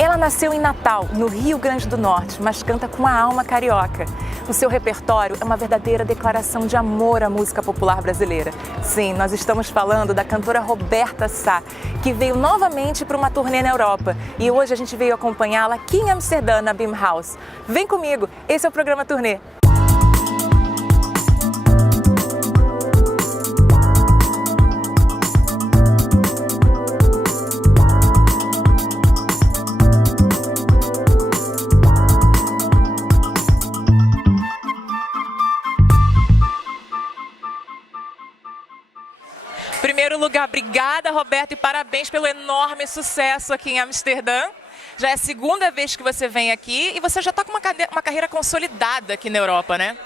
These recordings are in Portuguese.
Ela nasceu em Natal, no Rio Grande do Norte, mas canta com a alma carioca. O seu repertório é uma verdadeira declaração de amor à música popular brasileira. Sim, nós estamos falando da cantora Roberta Sá, que veio novamente para uma turnê na Europa. E hoje a gente veio acompanhá-la aqui em Amsterdã, na Beam House. Vem comigo, esse é o programa Turnê. Em primeiro lugar, obrigada, Roberta, e parabéns pelo enorme sucesso aqui em Amsterdã. Já é a segunda vez que você vem aqui e você já está com uma carreira consolidada aqui na Europa, né?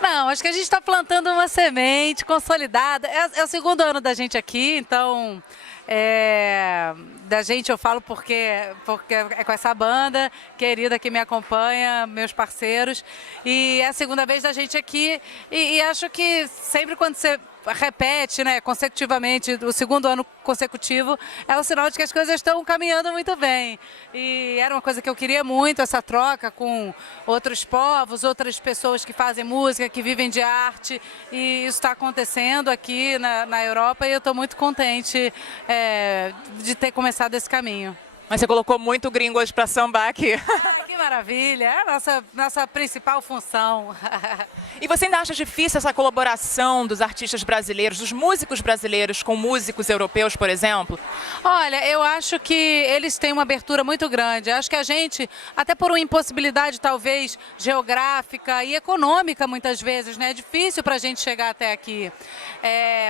Não, acho que a gente está plantando uma semente consolidada. É o segundo ano da gente aqui, então... da gente eu falo porque é com essa banda querida que me acompanha, meus parceiros, e é a segunda vez da gente aqui, e acho que sempre quando você repete, né, consecutivamente, o segundo ano consecutivo, é um sinal de que as coisas estão caminhando muito bem. E era uma coisa que eu queria muito, essa troca com outros povos, outras pessoas que fazem música, que vivem de arte, e isso está acontecendo aqui na Europa, e eu estou muito contente de ter começado esse caminho. Mas você colocou muito gringo hoje para sambar aqui. Que maravilha, é a nossa principal função. E você ainda acha difícil essa colaboração dos artistas brasileiros, dos músicos brasileiros com músicos europeus, por exemplo? Olha, eu acho que eles têm uma abertura muito grande. Acho que a gente, até por uma impossibilidade talvez geográfica e econômica muitas vezes, né? É difícil para a gente chegar até aqui.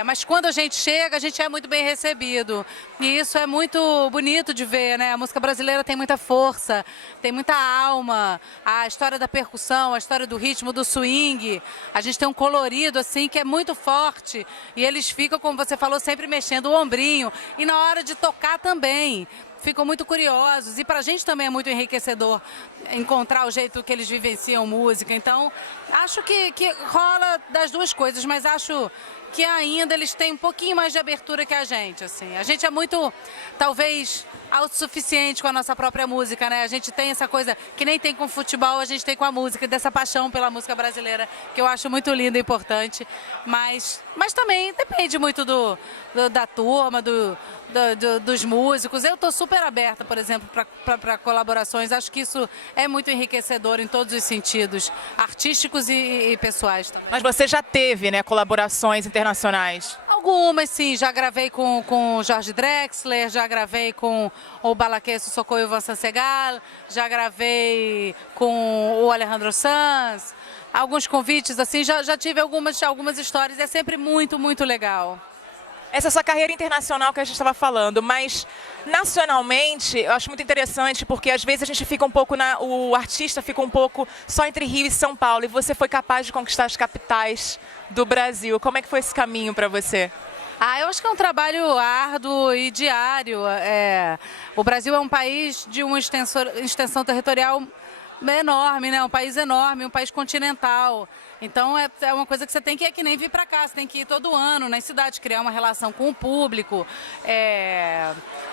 Mas quando a gente chega, a gente é muito bem recebido. E isso é muito bonito de ver, né? A música brasileira tem muita força, tem muita alma, a história da percussão, a história do ritmo, do swing. A gente tem um colorido assim que é muito forte e eles ficam, como você falou, sempre mexendo o ombrinho e na hora de tocar também. Ficam muito curiosos e para a gente também é muito enriquecedor encontrar o jeito que eles vivenciam música. Então, acho que rola das duas coisas, mas acho que ainda eles têm um pouquinho mais de abertura que a gente, assim. A gente é muito, talvez, autossuficiente com a nossa própria música, né? A gente tem essa coisa que nem tem com o futebol, a gente tem com a música, dessa paixão pela música brasileira, que eu acho muito linda e importante. Mas também depende muito da turma, dos músicos. Eu estou super aberta, por exemplo, para colaborações. Acho que isso é muito enriquecedor em todos os sentidos, artísticos e pessoais também. Mas você já teve, né, colaborações internacionais? Algumas, sim. Já gravei com o Jorge Drexler, já gravei com o Balaguesso Socorro Vincent Segal, já gravei com o Alejandro Sanz. Alguns convites, assim, já tive algumas histórias. É sempre muito, muito legal. Essa é a sua carreira internacional que a gente estava falando, mas nacionalmente eu acho muito interessante porque às vezes a gente fica um pouco, o artista fica um pouco só entre Rio e São Paulo e você foi capaz de conquistar as capitais do Brasil. Como é que foi esse caminho para você? Eu acho que é um trabalho árduo e diário. O Brasil é um país de uma extensão territorial enorme, né? Um país enorme, um país continental. Então é uma coisa que você tem que ir, que nem vir para cá, você tem que ir todo ano nas cidades, criar uma relação com o público.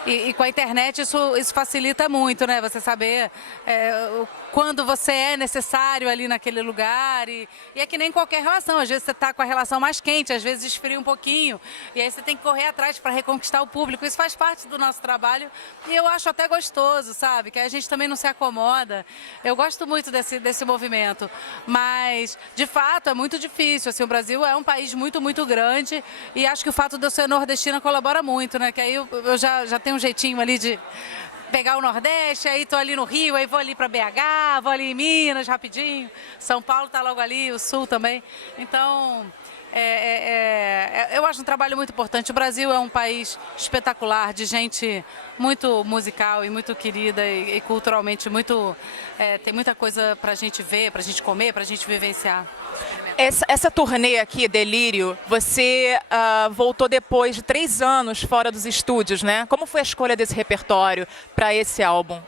E com a internet isso facilita muito, né? Você saber quando você é necessário ali naquele lugar. E é que nem qualquer relação, às vezes você está com a relação mais quente, às vezes esfria um pouquinho, e aí você tem que correr atrás para reconquistar o público. Isso faz parte do nosso trabalho e eu acho até gostoso, sabe? Que a gente também não se acomoda. Eu gosto muito desse movimento, mas de fato é muito difícil. Assim, o Brasil é um país muito, muito grande e acho que o fato de eu ser nordestina colabora muito, né? Que aí eu já tenho um jeitinho ali de pegar o Nordeste, aí tô ali no Rio, aí vou ali para BH, vou ali em Minas rapidinho, São Paulo tá logo ali, o Sul também. Então, eu acho um trabalho muito importante. O Brasil é um país espetacular, de gente muito musical e muito querida e culturalmente muito... tem muita coisa pra gente ver, pra gente comer, pra gente vivenciar. Essa turnê aqui, Delírio, você voltou depois de 3 anos fora dos estúdios, né? Como foi a escolha desse repertório para esse álbum?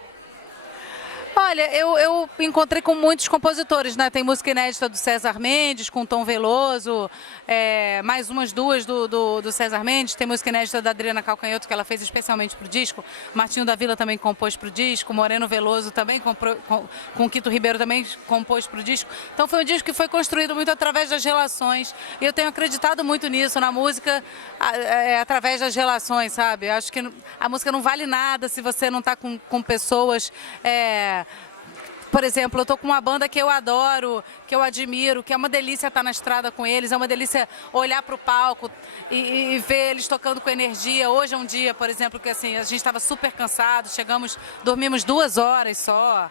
Olha, eu encontrei com muitos compositores, né? Tem música inédita do César Mendes, com Tom Veloso, mais umas duas do César Mendes. Tem música inédita da Adriana Calcanhoto, que ela fez especialmente para o disco. Martinho da Vila também compôs para o disco. Moreno Veloso também, com Quito Ribeiro também compôs para o disco. Então foi um disco que foi construído muito através das relações. E eu tenho acreditado muito nisso, na música, através das relações, sabe? Eu acho que a música não vale nada se você não está com pessoas... Por exemplo, eu tô com uma banda que eu adoro, que eu admiro, que é uma delícia estar na estrada com eles, é uma delícia olhar para o palco e ver eles tocando com energia. Hoje é um dia, por exemplo, que assim, a gente estava super cansado, dormimos 2 horas só.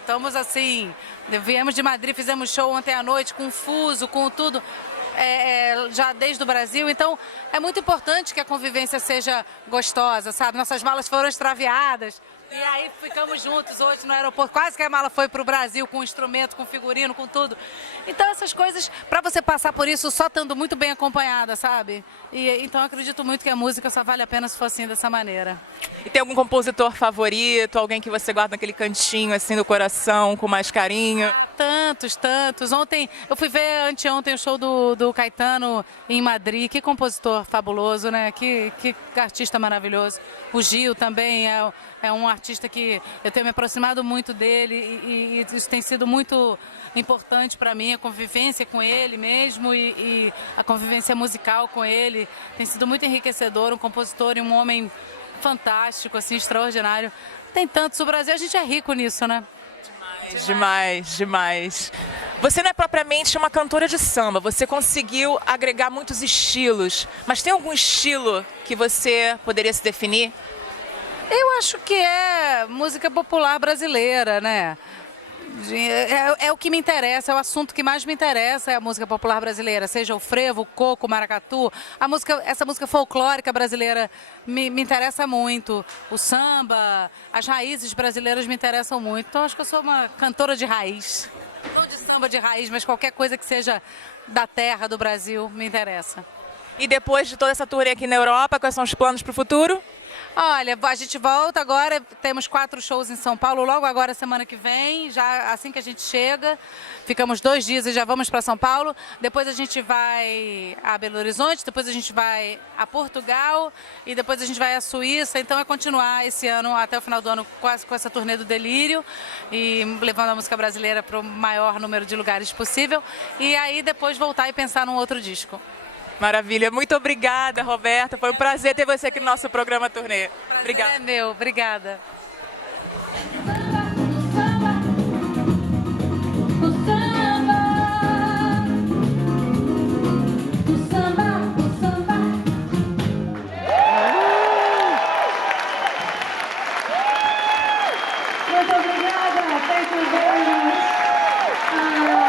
Estamos assim, viemos de Madrid, fizemos show ontem à noite com Fuso, com tudo. Já desde o Brasil, então é muito importante que a convivência seja gostosa, sabe? Nossas malas foram extraviadas e aí ficamos juntos hoje no aeroporto, quase que a mala foi para o Brasil com instrumento, com figurino, com tudo. Então essas coisas, para você passar por isso só estando muito bem acompanhada, sabe? Então eu acredito muito que a música só vale a pena se for assim, dessa maneira. E tem algum compositor favorito, alguém que você guarda naquele cantinho assim do coração, com mais carinho? Tantos. Ontem, eu fui ver anteontem o show do Caetano em Madrid. Que compositor fabuloso, né? Que artista maravilhoso. O Gil também é um artista que eu tenho me aproximado muito dele e isso tem sido muito importante para mim, a convivência com ele mesmo e a convivência musical com ele. Tem sido muito enriquecedor, um compositor e um homem fantástico, assim, extraordinário. Tem tantos. O Brasil, a gente é rico nisso, né? Demais. Você não é propriamente uma cantora de samba, você conseguiu agregar muitos estilos, mas tem algum estilo que você poderia se definir? Eu acho que é música popular brasileira, né? É o que me interessa, é o assunto que mais me interessa, é a música popular brasileira, seja o frevo, o coco, o maracatu. Essa música folclórica brasileira me interessa muito. O samba, as raízes brasileiras me interessam muito. Então acho que eu sou uma cantora de raiz. Não de samba de raiz, mas qualquer coisa que seja da terra do Brasil me interessa. E depois de toda essa turnê aqui na Europa, quais são os planos para o futuro? Olha, a gente volta agora, temos 4 shows em São Paulo, logo agora, semana que vem, já assim que a gente chega. Ficamos 2 dias e já vamos para São Paulo. Depois a gente vai a Belo Horizonte, depois a gente vai a Portugal e depois a gente vai à Suíça. Então é continuar esse ano, até o final do ano, quase com essa turnê do Delírio e levando a música brasileira para o maior número de lugares possível. E aí depois voltar e pensar num outro disco. Maravilha. Muito obrigada, Roberta. Foi um prazer ter você aqui no nosso programa Turnê. Obrigada. É meu. Obrigada. Muito obrigada. Thank you very much.